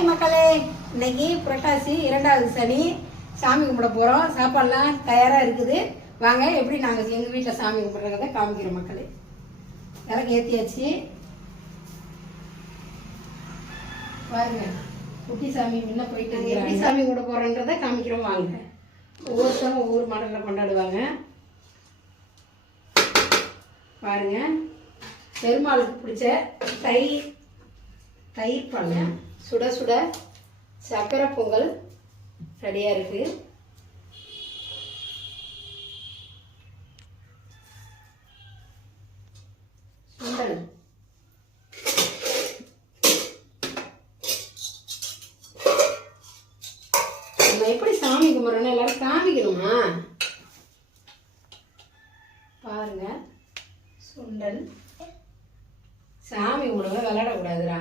Hi மக்களே, இன்னைக்கு புரட்டாசி 2வது சனி சாமி கும்பிட போகிறோம். சாப்பாடுலாம் தயாராக இருக்குது. வாங்க எப்படி நாங்கள் எங்கள் வீட்டில் சாமி கும்பிட்றத காமிக்கிறோம் மக்களே. விளக்கு ஏற்றியாச்சு பாருங்க. குட்டி சாமி முன்ன போயிட்டு எப்படி சாமி கும்பிட போகிறோன்றதை காமிக்கிறோம் வாங்க. ஒவ்வொருத்தரும் ஒவ்வொரு மாடலில் கொண்டாடுவாங்க பாருங்க. பெருமாளுக்கு பிடிச்ச தயிர் பண்ணேன். சுட சுட சக்கரை பொங்கல் ரெடியாக இருக்குது. சுண்டல் நம்ம எப்படி சாமி கும்பிட்றோன்னு எல்லாரும் காமிக்கணுமா பாருங்க. சுண்டல் சாமி கும்பிடுங்க, விளையாடக்கூடாதுரா.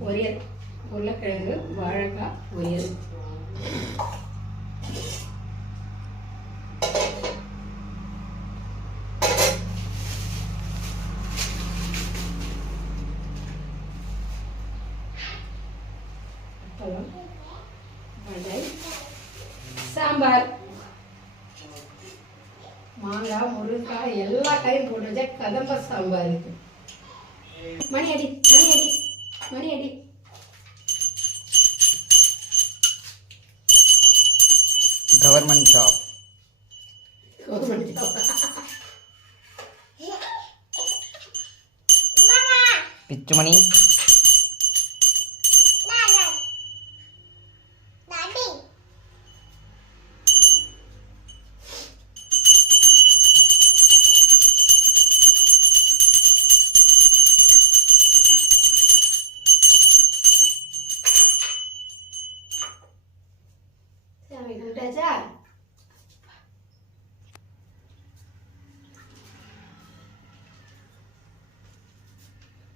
பொரியல் உருளைக்கிழங்கு வாழைக்காய் பொரியல். வடை, சாம்பார், மாங்காய் முருங்காய் எல்லா காயும் போட்டு வச்சா கதம்ப சாம்பார் இருக்கு. மணி அடி மணி அடி மணி அடி. கவர்மெண்ட் ஜாப் பிச்சுமணி சாமி கும்பிட்டாச்சா?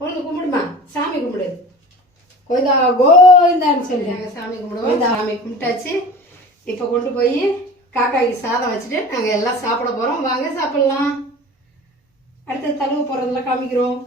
உனக்கு கும்பிடுமா? சாமி கும்பிடு. கோயிந்தா கோவிந்தான்னு சொல்லி நாங்கள் சாமி கும்பிடுவோம். சாமி கும்பிட்டாச்சு. இப்போ கொண்டு போய் காக்காய்க்கு சாதம் வச்சுட்டு நாங்கள் எல்லாம் சாப்பிட போகிறோம். வாங்க சாப்பிட்லாம். அடுத்தது தழுவ போகிறதெல்லாம் காமிக்கிறோம்.